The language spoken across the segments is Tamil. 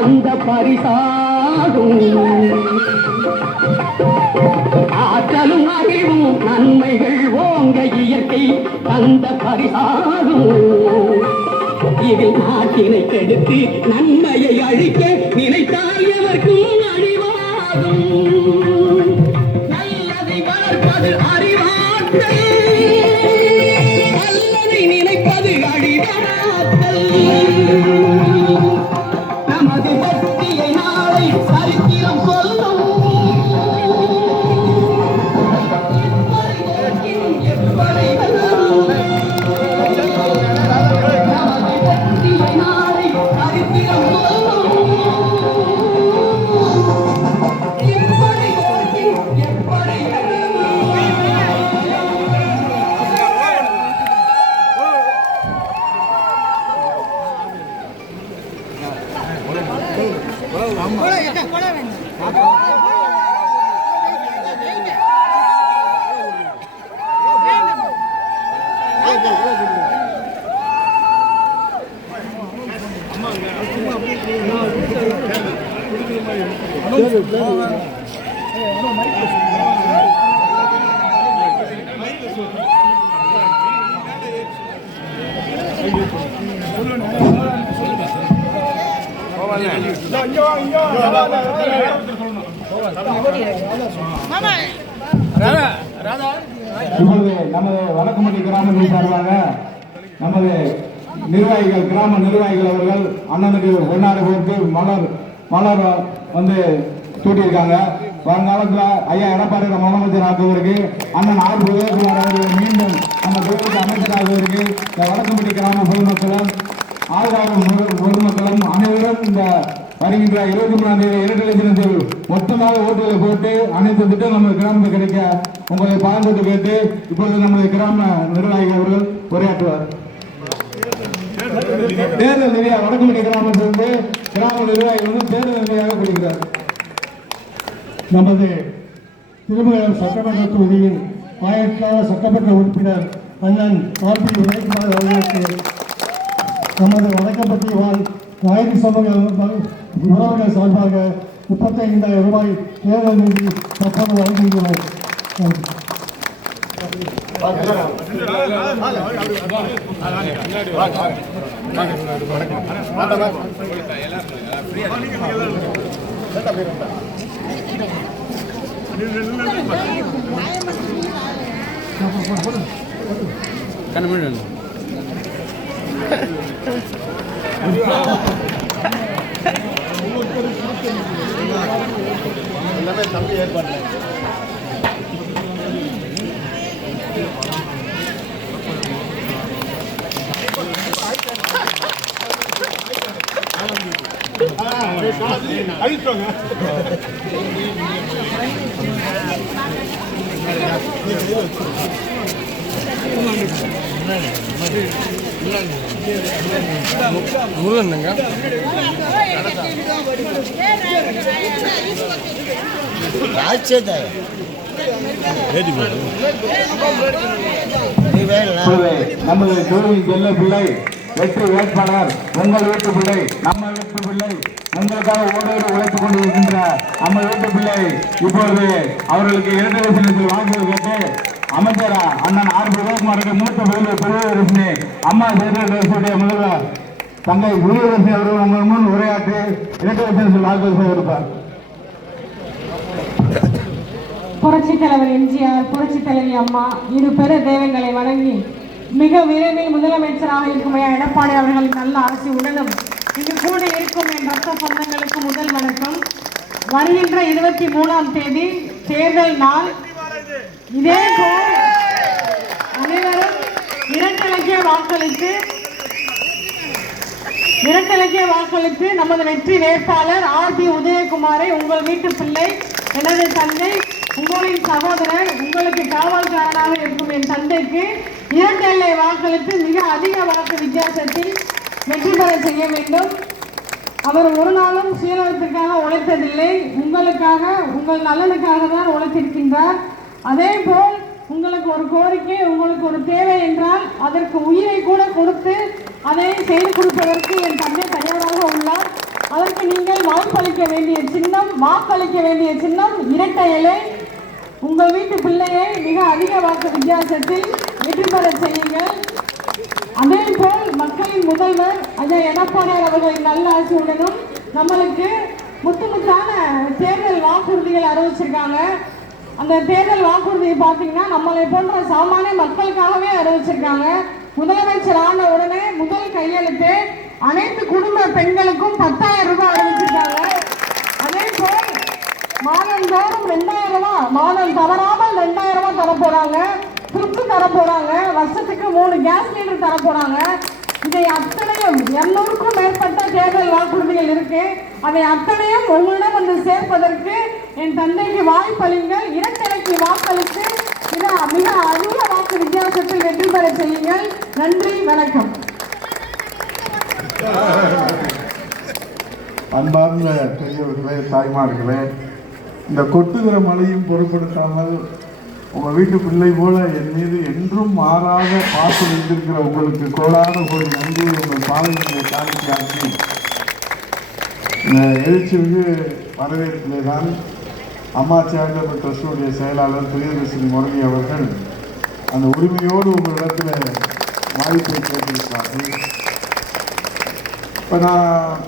தந்த பரிசாகும். ஆற்றலும் அறிவும் நன்மைகள் ஓங்க இயற்கை தந்த பரிசாகும். இதில் நாட்டினை கெடுத்து நன்மையை அழிக்க நினைத்தால் எவர்க்கும் அழிவாகும். நல்லதை வளர்ப்பது அறிவாற்றல், நல்லதை நினைப்பது அழிவாற்றல். நமது வெற்றியை நாளை சரித்திரம் சொல்லும். இப்பொழுது நமது வடக்குமட்டி கிராமத்தில் சார்பாக நமது நிர்வாகிகள், கிராம நிர்வாகிகள் அவர்கள் அண்ணனுக்கு பொன்னாடை போட்டு மலர் வந்து சூட்டியிருக்காங்க. வருங்காலத்தில் ஐயா எடப்பாடி முதலமைச்சர் ஆக்குவதற்கு அண்ணன் ஆர் உதயகுமார் அவர்கள் மீண்டும் நம்ம தொழிலுக்கு அமைச்சர் ஆகுவதற்கு இந்த வடக்குமட்டி கிராம பொதுமக்களும் ஆதரவு பொதுமக்களும் அனைவரும் இந்த வருகின்ற 23ஆம் தேதி இரட்டை தினத்தில் மொத்தமாக ஓட்டுகளை போட்டு அனைத்து திட்டம் நமது கிராமத்தில் கிடைக்க உங்களை பாராட்டு கேட்டு இப்பொழுது நமது கிராம நிர்வாகிகள் அவர்கள் உரையாற்றுவார். தேர்தல் நிதியாக வடக்குமட்டி கிராமத்திலிருந்து கிராம நிர்வாகிகள் வந்து தேர்தல் நிதியாக கொடுக்கிறார். நமது திருமங்கலம் சட்டமன்ற தொகுதியின் வாயிற்கால சட்டமன்ற உறுப்பினர் அண்ணன் ஆர்பி உதயகுமார் அவர்களுக்கு நமது வடக்கப்பட்டி வாழ் நாயுடு சமூக உறவுகள் சார்பாக 35,000 ரூபாய் தேர்தல் நிதி தற்போது வழங்குகிறோம். எல்லாமே தம்பி ஏற்பாடு. முருகனுங்க நமது தொழில் செல்ல பிள்ளை வெற்றி வேட்பாளர் உங்கள் வீட்டு பிள்ளை, நம்ம வீட்டு பிள்ளை, உங்களுக்காக ஓடோடு உழைத்துக் கொண்டிருக்கின்ற நம்ம வீட்டு பிள்ளை இப்போது அவர்களுக்கு இரட்டை சின்னத்தில் வாக்குகள் கேட்டு அமைச்சர் அண்ணன் ஆர் உதயகுமாருக்கு மூத்த முதல்வர் பெருவரசனி அம்மா சேர்ந்த முதல்வர் தங்கை குருவரசி அவர்கள் உங்கள் முன் உரையாற்றி இரட்டை சின்னத்தில் வாக்குகள் கொடுப்பார். புரட்சித் தலைவர் எம்ஜிஆர், புரட்சித் தலைவி அம்மா இரு பெரு தெய்வங்களை வணங்கி மிக விரைவில் முதலமைச்சராக இருக்கும் எடப்பாடி அவர்களின் நல்ல அரசு உடனும் இங்கு கூட இருக்கும் என் ரத்த சொந்தங்களுக்கு முதல் வணக்கம். வருகின்ற 23ஆம் தேதி தேர்தல் நாள். இதேபோல் அனைவரும் இரட்டலக்கிய வாக்களித்து நமது வெற்றி வேட்பாளர் ஆர்பி உதயகுமாரை உங்கள் வீட்டு பிள்ளை, எனது தந்தை, உங்களின் சகோதரர், உங்களுக்கு காவல்காரனாக இருக்கும் என் தந்தைக்கு இரட்டை வாக்களித்து மிக அதிக வாக்கு வித்தியாசத்தில் வெற்றி பெற செய்ய வேண்டும். அவர் ஒரு நாளும் சுயநலத்திற்காக உழைத்ததில்லை, உங்களுக்காக, உங்கள் நலனுக்காக தான் உழைத்திருக்கின்றார். அதே போல் உங்களுக்கு ஒரு கோரிக்கை, உங்களுக்கு ஒரு தேவை என்றால் அதற்கு உயிரை கூட கொடுத்து அதை செய்து கொடுப்பதற்கு என் தந்தை தயாராக உள்ளார். அதற்கு நீங்கள் வாய்ப்பளிக்க வேண்டிய சின்னம், வாக்களிக்க வேண்டிய சின்னம் இரட்டை இலை. உங்கள் வீட்டு பிள்ளையை மிக அதிக வாக்கு வித்தியாசத்தில் வெற்றி பெற செய்யுங்கள். அதே போல் மக்களின் முதல்வர் ஐயா எடப்பாடியார் அவர்களின் நல்ல ஆட்சியுடனும் நம்மளுக்கு முத்தான தேர்தல் வாக்குறுதிகள் அறிவிச்சிருக்காங்க. அந்த தேர்தல் வாக்குறுதியை பார்த்தீங்கன்னா நம்மளை போன்ற சாமானிய மக்களுக்காகவே அறிவிச்சிருக்காங்க. முதலமைச்சர் ஆன உடனே முதல் கையெழுத்து அனைத்து குடும்ப பெண்களுக்கும் 10,000 ரூபாய் அறிவிச்சிருக்காங்க. அதே போல் மாதந்தோறும் 2,000 ரூபாய், மாதம் தவறாமல் 2,000 ரூபாய் தர போறாங்க. துருத்து தர போறாங்க. வருஷத்துக்கு 3 கேஸ் சிலிண்டர் தர போறாங்க. இதை அத்தனையும் 200க்கும் மேற்பட்ட தேர்தல் வாக்குறுதிகள் இருக்கு. அதை அத்தனையும் உங்களிடம் வந்து சேர்ப்பதற்கு என் தந்தைக்கு வாய்ப்பளிங்கள். இரட்டைக்கு வாக்களித்து மிக அதிக வாக்கு வித்தியாசத்தில் வெற்றி பெற செய்யுங்கள். நன்றி, வணக்கம். அன்பார்ந்த பெரியவர்களே, தாய்மார்களே, இந்த கொட்டுகிற மழையும் பொருட்படுத்தாமல் உங்கள் வீட்டு பிள்ளை போல என் மீது என்றும் மாறாத பாசம் வைத்திருக்கிற உங்களுக்கு கோடான கோடி நன்றி. உங்கள் பாதைகளை காணிக்காக்கி இந்த எழுச்சிக்கு வரவேற்பிலே தான் அம்மா சேரிட்டபிள் ட்ரஸ்டுடைய செயலாளர் பிரியதர்ஷினி முரளி அவர்கள் அந்த உரிமையோடு உங்களிடத்தில் வாய்ப்பை கேட்டிருக்கிறார்கள். இப்போ நான்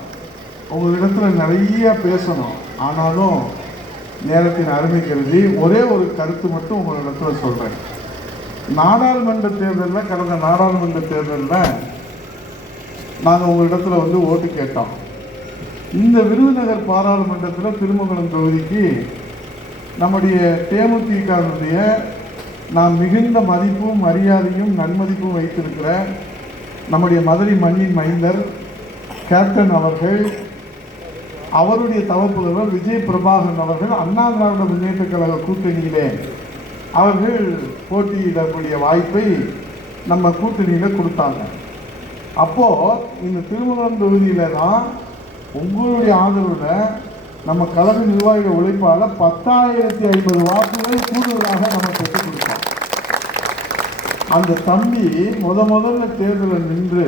உங்களிடத்தில் நிறைய பேசணும், ஆனாலும் நேரத்தின் அருமை கருதி ஒரே ஒரு கருத்து மட்டும் உங்களிடத்தில் சொல்கிறேன். நாடாளுமன்ற தேர்தலில், கடந்த நாடாளுமன்ற தேர்தலில் நாங்கள் உங்களிடத்தில் வந்து ஓட்டு கேட்டோம். இந்த விருதுநகர் பாராளுமன்றத்தில் திருமங்கலம் தொகுதிக்கு நம்முடைய தேமுதிகவுடைய நாம் மிகுந்த மதிப்பும் மரியாதையும் நன்மதிப்பும் வைத்திருக்கிற நம்முடைய மதுரை மண்ணின் மைந்தர் கேப்டன் அவர்கள், அவருடைய தவப்புதல்வர் விஜய் பிரபாகரன் அவர்கள் அண்ணா திராவிட முன்னேற்ற கழக கூட்டணியிலே அவர்கள் போட்டியிடக்கூடிய வாய்ப்பை நம்ம கூட்டணியில் கொடுத்தாங்க. அப்போது இந்த திருமங்கலம் தொகுதியில் தான் உங்களுடைய ஆதரவில் நம்ம கழக நிர்வாகிகள் உழைப்பால் 10,050 வாக்குகள் கூடுதலாக நம்ம பெற்றுக் கொடுத்தோம். அந்த தம்பி முதல்ல தேர்தலில் நின்று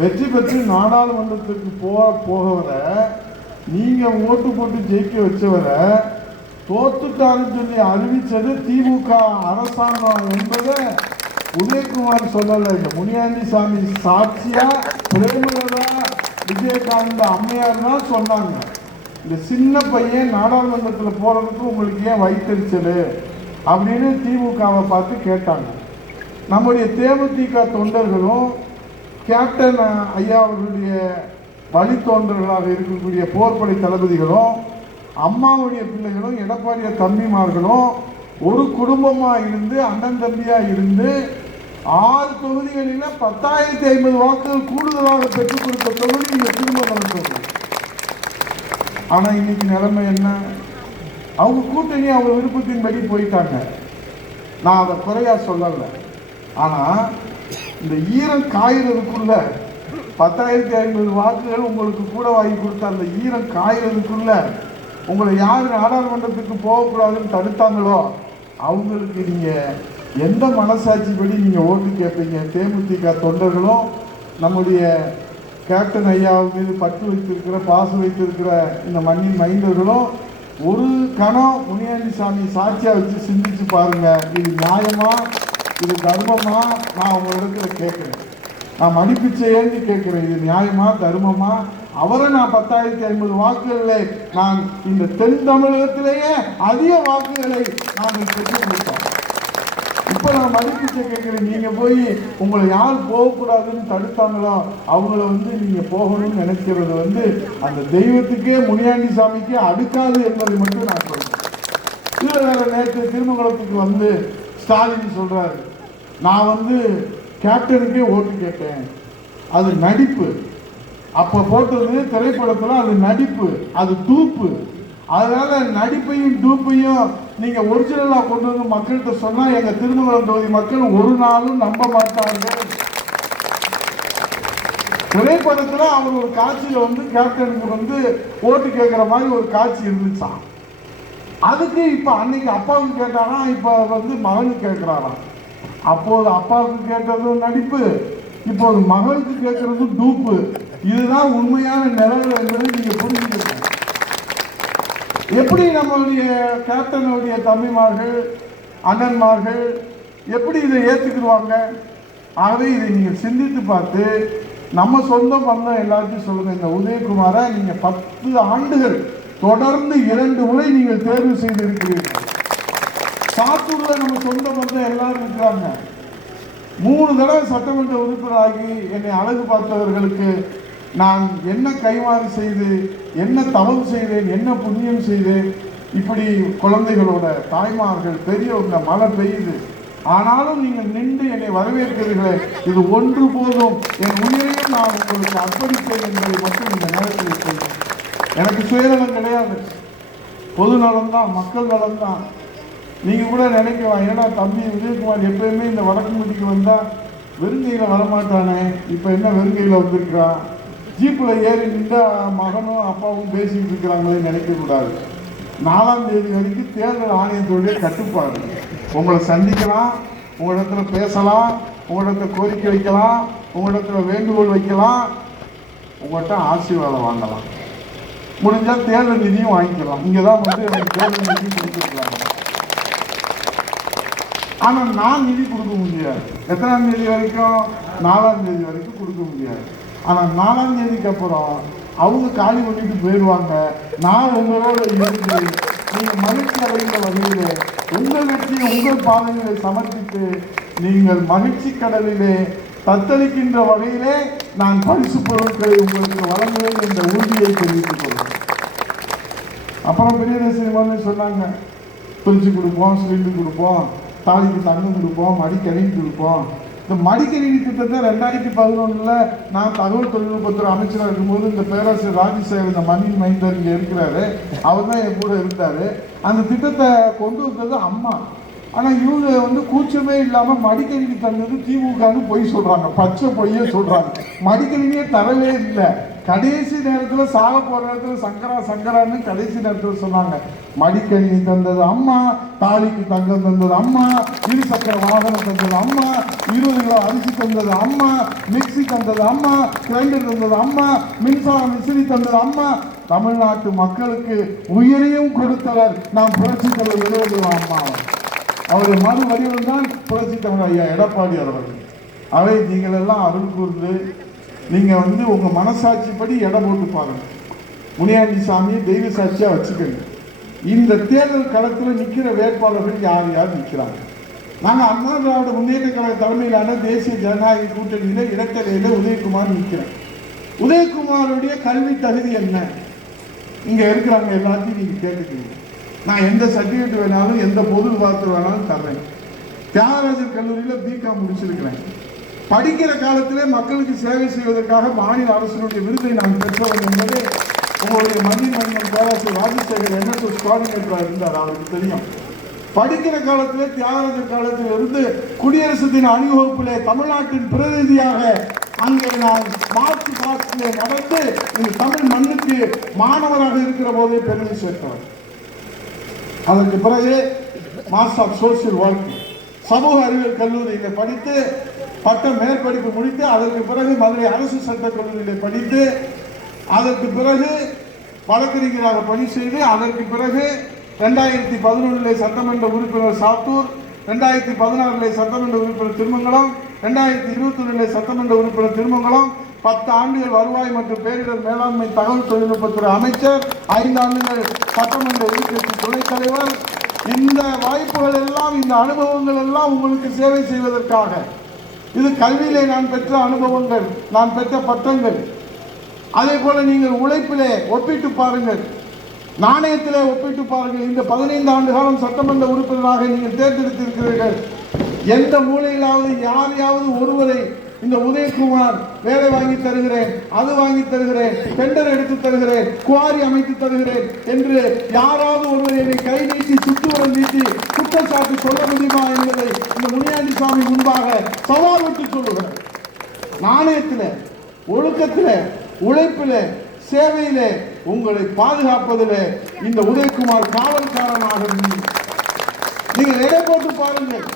வெற்றி பெற்று நாடாளுமன்றத்துக்கு போகவரை நீங்கள் ஓட்டு போட்டு ஜெயிக்க வச்சவரை தோத்துட்டாருன்னு சொல்லி அறிவித்தது திமுக அரசாங்கம் என்பதை உதயகுமார் சொல்லலை. இந்த முனியாண்டி சாமி சாட்சியா பிரேமலதா விஜயகாந்த் அம்மையார் தான் சொன்னாங்க. இந்த சின்ன பையன் நாடாளுமன்றத்தில் போகிறதுக்கு உங்களுக்கு ஏன் வைத்தறிச்சல் அப்படின்னு திமுகவை பார்த்து கேட்டாங்க. நம்முடைய தேமுதிக தொண்டர்களும் கேப்டன் ஐயா அவர்களுடைய வழித்தோன்றர்களாக இருக்கக்கூடிய போர்ப்படை தளபதிகளும் அம்மாவுடைய பிள்ளைகளும் எடப்பாடியார் தம்பிமார்களும் ஒரு குடும்பமாக இருந்து அண்ணன் தம்பியாக இருந்து 6 தொகுதிகளில் 10,050 வாக்குகள் கூடுதலாக பெற்றுக் கொடுத்த தொகுதி இந்த திருமங்கலம் தொகுதி. ஆனால் இன்னைக்கு நிலைமை என்ன? அவங்க கூட்டணி அவங்க விருப்பத்தின்படி போயிட்டாங்க. நான் அதை குறையா சொல்லலை. ஆனால் இந்த ஈரம் காய்கிறதுக்குள்ள 10,050 வாக்குகள் உங்களுக்கு கூட வாங்கி கொடுத்த அந்த ஈரம் காய்கிறதுக்குள்ள உங்களை யார் நாடாளுமன்றத்துக்கு போகக்கூடாதுன்னு தடுத்தாங்களோ அவங்களுக்கு நீங்கள் எந்த மனசாட்சிப்படி நீங்கள் ஓட்டு கேட்பீங்க? தேமுதிக தொண்டர்களும் நம்முடைய கேப்டன் ஐயா மீது பற்று வைத்திருக்கிற பாசம் வைத்திருக்கிற இந்த மண்ணின் மைந்தர்களும் ஒரு கணம் முனியாண்டி சாமி சாட்சியாக வச்சு சிந்திச்சு பாருங்க. இது நியாயமா, இது தர்மமா? நான் உங்களிடத்துல கேட்குறேன். நான் மன்னிப்பிச்சேன்னு கேட்குறேன். இது நியாயமா, தர்மமா? அவரை நான் 10,050 வாக்குகளில் நான் இந்த தென் தமிழகத்திலேயே அதிக வாக்குகளை நாங்கள் பெற்றுக் கொடுத்தோம். இப்போ நான் மதிப்பிச்ச கேட்குறேன். நீங்கள் போய் உங்களை யார் போகக்கூடாதுன்னு தடுத்தாங்களோ அவங்கள நீங்கள் போகணும்னு நினைக்கிறது அந்த தெய்வத்துக்கே முனியாண்டி சாமிக்கே அடுக்காது என்பதை மட்டும் நான் சொல்கிறேன். இதில் வேறு நேற்று திருமங்கலத்துக்கு ஸ்டாலின் சொல்கிறாரு, நான் கேப்டனுக்கே ஓட்டு கேட்டேன், அது நடிப்பு. அப்போ போட்டது திரைப்படத்தில் அது நடிப்பு, அது டூப்பு. அதனால நடிப்பையும் டூப்பையும் நீங்க ஒரிஜினலா கொண்டு வந்து மக்கள்கிட்ட சொன்னா எங்க திருமங்கலம் தொகுதி மக்கள் ஒரு நாளும் நம்ப மாட்டார்கள். திரைப்படத்துல அவர் ஒரு காட்சியில கேப்டனுக்கு ஓட்டு கேட்கிற மாதிரி ஒரு காட்சி இருந்துச்சான். அதுக்கு இப்ப அன்னைக்கு அப்பாவுக்கு கேட்டாரா, இப்ப மகனுக்கு கேட்கிறாராம். அப்போது அப்பாவுக்கு கேட்டதும் நடிப்பு, இப்போது மகளுக்கு கேட்கறதும் டூப்பு. இதுதான் உண்மையான நிலவு என்பதை நீங்க புரிஞ்சுக்கணும். எப்படி நம்மளுடைய கேப்டனுடைய தம்பிமார்கள் அண்ணன்மார்கள் எப்படி இதை ஏற்றுக்குருவாங்க? ஆகவே இதை நீங்கள் சிந்தித்து பார்த்து நம்ம சொந்த பந்தம் எல்லாத்தையும் சொல்லுங்க. இந்த உதயகுமாரை நீங்கள் 10 ஆண்டுகள் தொடர்ந்து 2 முறை நீங்கள் தேர்வு செய்திருக்கிறீர்கள். சாத்தூர்ல நம்ம சொந்த பந்தம் எல்லாரும் இருக்கிறாங்க. 3 தடவை சட்டமன்ற உறுப்பினராகி என்னை அழகு பார்த்தவர்களுக்கு நான் என்ன கைமாறு செய்து, என்ன தவறு செய்தேன், என்ன புண்ணியம் செய்தேன், இப்படி குழந்தைகளோட தாய்மார்கள் பெரியவங்க மழை பெய்யுது, ஆனாலும் நீங்கள் நின்று என்னை வரவேற்கிறீர்களே, இது ஒன்று போதும், என் உயிரையும் நான் உங்களுக்கு அர்ப்பணிப்பேன் என்பதை மட்டும் இந்த நேரத்தில் சொல்றேன். எனக்கு சுயநலம் கிடையாது, பொது நலம் தான், மக்கள் நலம் தான். நீங்க கூட நினைக்கலாம், ஏன்னா தம்பி உதயகுமார் எப்பயுமே இந்த வடக்குமுடிக்கு வந்தா வெறுங்கையில வரமாட்டானே, இப்ப என்ன வெறுங்கையில வந்திருக்கான், ஜீப்ல ஏறி நின்ற மகனும் அப்பாவும் பேசிட்டு இருக்கிறாங்களே நினைக்க கூடாது. 4ஆம் தேதி வரைக்கும் தேர்தல் ஆணையத்துடைய கட்டுப்பாடு. உங்களை சந்திக்கலாம், உங்களிடத்துல பேசலாம், உங்களிடத்துல கோரிக்கை வைக்கலாம், உங்களிடத்துல வேண்டுகோள் வைக்கலாம், உங்கள்கிட்ட ஆசீர்வாதம் வாங்கலாம், முடிஞ்சா தேர்தல் நிதியும் வாங்கிக்கலாம். இங்கதான் எனக்கு தேர்தல் நிதி கொடுத்துருக்காங்க. ஆனா நான் நிதி கொடுக்க முடியாது. எத்தனாம் தேதி வரைக்கும்? 4ஆம் தேதி வரைக்கும் கொடுக்க முடியாது. ஆனா 4ஆம் தேதிக்கு அப்புறம் அவங்க காலி பண்ணிட்டு போயிடுவாங்க. நான் உங்களோட இருந்து நீங்க மகிழ்ச்சி அடைந்த வகையிலே உங்கள் வெற்றியை உங்கள் பாதைகளை சமர்ப்பித்து நீங்கள் மகிழ்ச்சி கடலிலே தத்தளிக்கின்ற வகையிலே நான் பரிசு பொருட்களை உங்களுக்கு வழங்குவேன் என்ற உறுதியை தெரிவித்துக் கொள்வேன். அப்புறம் பெரியதேசன் சொன்னாங்க, பிரிச்சு கொடுப்போம், சிலிண்டர் கொடுப்போம், தாலிக்கு தங்கம் கொடுப்போம், மடிக்கணினி கொடுப்போம். இந்த மடிக்கணினி திட்டத்தை 2011 நான் தகவல் தொழில்நுட்பத்துறை அமைச்சராக இருக்கும்போது இந்த பேராசிரியர் ராஜசேகர், இந்த மண்ணின் மைந்தர் இங்கே இருக்கிறாரு, அவர் தான் என் கூட இருந்தாரு. அந்த திட்டத்தை கொண்டு வந்தது அம்மா. ஆனால் இவங்க கூச்சமே இல்லாமல் மடிக்கணினி தந்தது திமுகன்னு பொய் சொல்றாங்க, பச்சை பொய்யே சொல்றாங்க. மடிக்கணினியே தரவே இல்லை. கடைசி நேரத்தில் சாக போற நேரத்தில் சங்கரான்னு கடைசி நேரத்தில் சொன்னாங்க. மடிக்கணினி தந்தது அம்மா, தாலிக்கு தங்கம் தந்தது அம்மா, 2 சக்கர வாகனம் தந்தது அம்மா, 20 கிலோ அரிசி தந்தது அம்மா, மிக்சி தந்தது அம்மா, கிரைண்டர் தந்தது அம்மா, மின்சார விசிறி தந்தது அம்மா. தமிழ்நாட்டு மக்களுக்கு உயிரையும் கொடுத்தவர் நாம் புரட்சி தலைவர் எழுதுவோம் அம்மா. அவருடைய மறு வடிவம் தான் புரட்சி தலைவர் ஐயா எடப்பாடி அவர்கள். அவை நீங்கள் எல்லாம் அருள் கூர்ந்து நீங்க உங்க மனசாட்சிப்படி எடை போட்டு பாருங்க. முனியாண்டி சாமியை தெய்வ சாட்சியா வச்சுக்கணும். இந்த தேர்தல் களத்தில் நிற்கிற வேட்பாளர்கள் யார் யார் நிற்கிறாங்க? நாங்கள் அண்ணா திராவிட முன்னேற்ற கழக தலைமையிலான தேசிய ஜனநாயக கூட்டணியில இரட்டலையில உதயகுமார் நிற்கிறேன். உதயகுமாருடைய கல்வி தகுதி என்ன? இங்க இருக்கிறாங்க எல்லாத்தையும் நீங்க கேட்டுக்கீங்க. நான் எந்த சர்டிபிகேட் வேணாலும் எந்த பொது பார்த்து வேணாலும் தர்றேன். தியாகராஜர் கல்லூரியில் பிகாம் முடிச்சிருக்கிறேன். படிக்கிற காலத்திலே மக்களுக்கு சேவை செய்வதற்காக மாநில அரசினுடைய விருதை நான் பெற்றவன் என்பது உங்களுடைய மண்ணின் மன்னன் பேராசிரியர் ராஜசேகர் NSS கோஆர்டினேட்டராக இருந்தார், அவருக்கு தெரியும். படிக்கிற காலத்திலே தியாகராஜர் காலத்தில் இருந்து குடியரசு தின அணிவகுப்பிலே தமிழ்நாட்டின் பிரதிநிதியாக அங்கே நான் மார்ச் பாஸ்டிலே நடந்து இந்த தமிழ் மண்ணுக்கு மாணவராக இருக்கிற போதே பெருமை சேர்த்தவர். அதற்கு பிறகு மாஸ்டர் ஆஃப் சோசியல் ஒர்க் சமூக அறிவியல் கல்லூரியில் படித்து பட்ட மேற்படிப்பு முடித்து அதற்கு பிறகு மதுரை அரசு சட்டக் கல்லூரியில் படித்து அதற்கு பிறகு வழக்கறிஞராக பணி செய்து அதற்கு பிறகு 2011 சட்டமன்ற உறுப்பினர் சாத்தூர், 2016 சட்டமன்ற உறுப்பினர் திருமங்கலம், 2021 சட்டமன்ற உறுப்பினர் திருமங்கலம், 10 ஆண்டுகள் வருவாய் மற்றும் பேரிடர் மேலாண்மை தகவல் தொழில்நுட்பத்துறை அமைச்சர், 5 ஆண்டுகள் சட்டமன்ற எதிர்க்கட்சி துணைத் தலைவர். இந்த வாய்ப்புகள் எல்லாம், இந்த அனுபவங்கள் எல்லாம் உங்களுக்கு சேவை செய்வதற்காக. இது கல்வியிலே நான் பெற்ற அனுபவங்கள், நான் பெற்ற பட்டங்கள். அதே போல நீங்கள் உழைப்பிலே ஒப்பிட்டு பாருங்கள், நாணயத்திலே ஒப்பிட்டு பாருங்கள். இந்த 15 ஆண்டு காலம் சட்டமன்ற உறுப்பினராக நீங்கள் தேர்ந்தெடுத்திருக்கிறீர்கள். எந்த மூலையிலாவது யாரையாவது ஒருவரை இந்த உதயகுமார் வேலை வாங்கி தருகிறேன், அது வாங்கி தருகிறேன், டெண்டர் எடுத்து தருகிறேன், குவாரி அமைத்து தருகிறேன் என்று யாராவது ஒருவர் என்னை கை நீட்டி சுற்றுவரம் நீட்டி குற்றச்சாட்டு சொல்ல முடியுமா என்பதை இந்த முனியாண்டி சாமி முன்பாக சவால் விட்டு சொல்லுகிறேன். நாணயத்தில், ஒழுக்கத்தில், உழைப்பில், சேவையிலே, உங்களை பாதுகாப்பதிலே இந்த உதயகுமார் காவல்காரனாக நீங்கள் எடை போட்டு பாருங்கள்.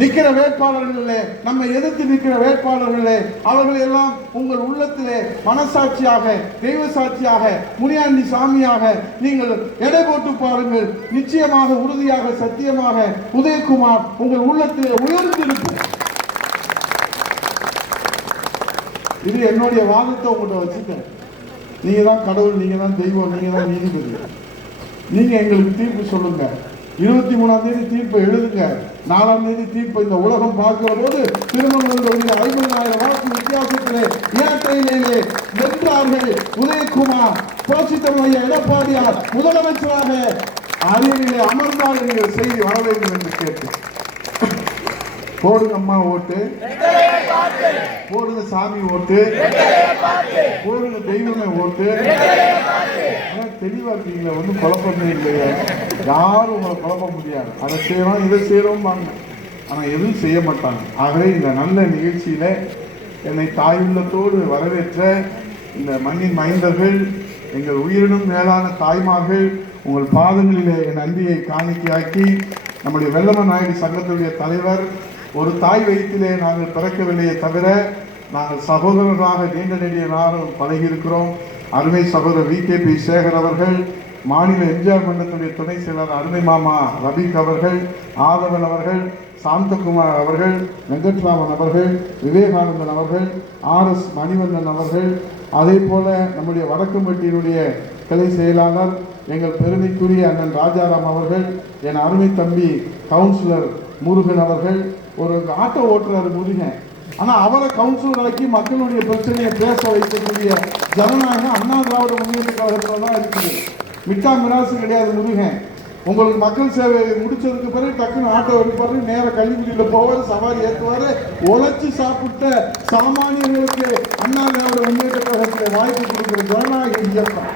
நிற்கிற வேட்பாளர்களே, நம்ம எதிர்த்து நிற்கிற வேட்பாளர்களே, அவர்கள் எல்லாம் உங்கள் உள்ளத்திலே மனசாட்சியாக, தெய்வ சாட்சியாக, முனியாண்டி சாமியாக நீங்கள் எடை போட்டு பாருங்கள். நிச்சயமாக, உறுதியாக, சத்தியமாக உதயகுமார் உங்கள் உள்ளத்திலே உயர்ந்திருக்கும். இது என்னுடைய வாதத்தை உங்கள்கிட்ட வச்சுட்டேன். நீங்க தான் கடவுள், நீங்க தான் தெய்வம், நீங்க தான் நீதிபதி. நீங்க எங்களுக்கு தீர்ப்பு சொல்லுங்க. 23ஆம் தேதி தீர்ப்பை எழுதுங்க. 4ஆம் தேதி தீர்ப்பை இந்த உலகம் பார்க்கிற போது திருமணத்தில் 50,000 வாக்கு வித்தியாசத்திலே இரட்டையிலே வென்றார்கள். உதயகுமார் புரட்சித்தலைவர் எடப்பாடியார் முதலமைச்சராக அரியணையிலே அமர்ந்தால் என்கிற செய்தி வர வேண்டும் என்று கேட்டு போடுங்க அம்மா ஓட்டு, போடுங்க சாமி ஓட்டு, போடுங்க தெய்வமே ஓட்டு. தெளிவா இருக்கீங்களா? ஒன்றும் குழப்பமே இல்லையா? யாரும் உங்களை குழப்ப முடியாது. அதை செய்யறோம், இதை செய்யறோம் வாங்க, ஆனா எதுவும் செய்ய மாட்டாங்க. ஆகவே இந்த நல்ல நிகழ்ச்சியில என்னை தாயுள்ளத்தோடு வரவேற்ற இந்த மண்ணின் மைந்தர்கள், எங்கள் உயிரினும் மேலான தாய்மார்கள், உங்கள் பாதங்களிலே என் அன்பியை காணிக்கையாக்கி, நம்முடைய வெள்ளம நாயுடு சங்கத்துடைய தலைவர், ஒரு தாய் வயிற்றிலே நாங்கள் பிறக்கவில்லையே தவிர நாங்கள் சகோதரர்களாக நீண்ட நெடிய நாளும் பழகியிருக்கிறோம். அருமை சகோதரர் VKP சேகர் அவர்கள், மாநில எம்ஜிஆர் மன்றத்துடைய துணை செயலர் அருமை மாமா ரபீக் அவர்கள், ஆதவன் அவர்கள், சாந்தகுமார் அவர்கள், வெங்கட்ராமன் அவர்கள், விவேகானந்தன் அவர்கள், RS மணிவண்ணன் அவர்கள், அதே போல நம்முடைய வடக்கும்பட்டியினுடைய கிளை செயலாளர் எங்கள் பெருமைக்குரிய அண்ணன் ராஜாராம் அவர்கள், என் அருமை தம்பி கவுன்சிலர் முருகன் அவர்கள், ஒரு ஆட்டோ ஓட்டுறாரு முருகன், ஆனா அவரை கவுன்சிலர் ஆக்கி மக்களுடைய பிரச்சனையை பேச வைக்கக்கூடிய ஜனநாயகம் அண்ணா திராவிட முன்னேற்ற கழகத்தில் தான் இருக்குது. மிட்டா மிராசு கிடையாது முருகன். உங்களுக்கு மக்கள் சேவை முடிச்சதுக்கு பிறகு டக்குன்னு ஆட்டோ எடுப்பாரு, நேர கல்விக்குடியில் போவார், சவாரி ஏற்றுவாரு. உழைச்சி சாப்பிட்ட சாமானியர்களுக்கு அண்ணா திராவிட முன்னேற்ற கழகத்தில் வாய்ப்பு கொடுக்கிற ஜனநாயக இயக்கம்.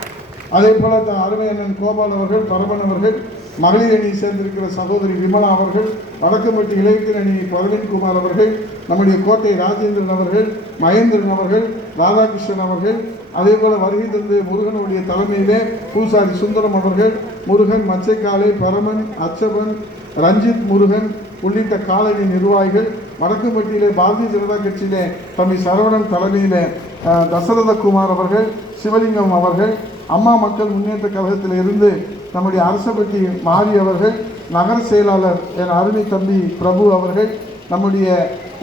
அதே போல அருமை அண்ணன் கோபால் அவர்கள், பரமன் அவர்கள், மகளிர் அணியை சேர்ந்திருக்கிற சகோதரி விமலா அவர்கள், வடக்கும்பட்டி இளைஞர் அணி பரவீன்குமார் அவர்கள், நம்முடைய கோட்டை ராஜேந்திரன் அவர்கள், மகேந்திரன் அவர்கள், ராதாகிருஷ்ணன் அவர்கள், அதே போல வருகை தந்து முருகனுடைய தலைமையிலே பூசாரி சுந்தரம் அவர்கள், முருகன், மச்சைக்காலை, பரமன், அச்சபன், ரஞ்சித், முருகன் உள்ளிட்ட காலனி நிர்வாகிகள், வடக்கும்பட்டியிலே பாரதிய ஜனதா கட்சியிலே தம்பி சரவணன் தலைமையிலே தசரதகுமார் அவர்கள், சிவலிங்கம் அவர்கள், அம்மா மக்கள் முன்னேற்ற கழகத்தில் இருந்து நம்முடைய அரசப்பட்டி மாரி அவர்கள், நகர செயலாளர் என் அருமை தம்பி பிரபு அவர்கள், நம்முடைய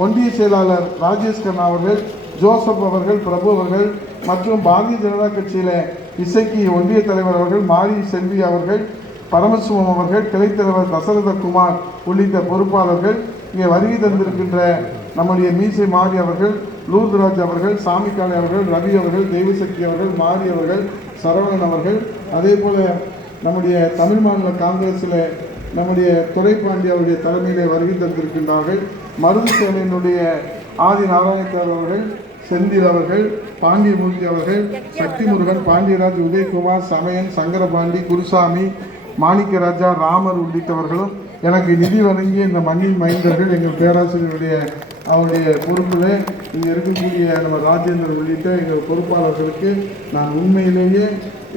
ஒன்றிய செயலாளர் ராஜேஷ் கண்ணா அவர்கள், ஜோசப் அவர்கள், பிரபு அவர்கள் மற்றும் பாரதிய ஜனதா கட்சியில இசைக்கு ஒன்றிய தலைவர் அவர்கள், மாரி செல்வி அவர்கள், பரமசிவம் அவர்கள், கிளைத்தலைவர் தசரதகுமார் உள்ளிட்ட பொறுப்பாளர்கள், இங்கே வருகை தந்திருக்கின்ற நம்முடைய மீசை மாரி அவர்கள், லூர்துராஜ் அவர்கள், சாமிக்காலை அவர்கள், ரவி அவர்கள், தெய்வசக்தி அவர்கள், மாரி அவர்கள், சரவணன் அவர்கள், அதே போல நம்முடைய தமிழ் மாநில காங்கிரஸில் நம்முடைய துரைப்பாண்டி அவருடைய தலைமையிலே வருகை தந்திருக்கின்றார்கள். மருது சேனையினுடைய ஆதி நாராயணத்தார் அவர்கள், செந்தில் அவர்கள், பாண்டியமூர்த்தி அவர்கள், சக்தி முருகன், பாண்டியராஜ், உதயகுமார், சமயன், சங்கரபாண்டி, குருசாமி, மாணிக்கராஜா, ராமர் உள்ளிட்டவர்களும் எனக்கு நிதி வழங்கிய இந்த மண்ணின் மைந்தர்கள், எங்கள் பேராசிரியருடைய அவருடைய பொறுப்பில் இங்கே இருக்கக்கூடிய நம்ம ராஜேந்திரன் உள்ளிட்ட எங்கள் பொறுப்பாளர்களுக்கு நான் உண்மையிலேயே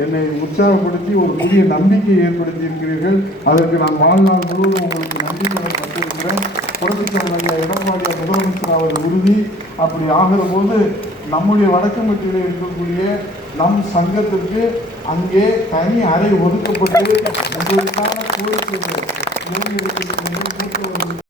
என்னை உற்சாகப்படுத்தி ஒரு புதிய நம்பிக்கையை ஏற்படுத்தி இருக்கிறீர்கள். அதற்கு நான் வாழ்நாள் முழுவதும் உங்களுக்கு நன்றி கடன் பட்டிருக்கிறேன். புரட்சித்தலைவர் எடப்பாடியார் முதலமைச்சர் அவர் உறுதி. அப்படி ஆகிற போது நம்முடைய வடக்குமட்டியில் இருக்கக்கூடிய நம் சங்கத்திற்கு அங்கே தனி அறை ஒதுக்கப்பட்டு உங்களுக்கான கோரிக்கைகள்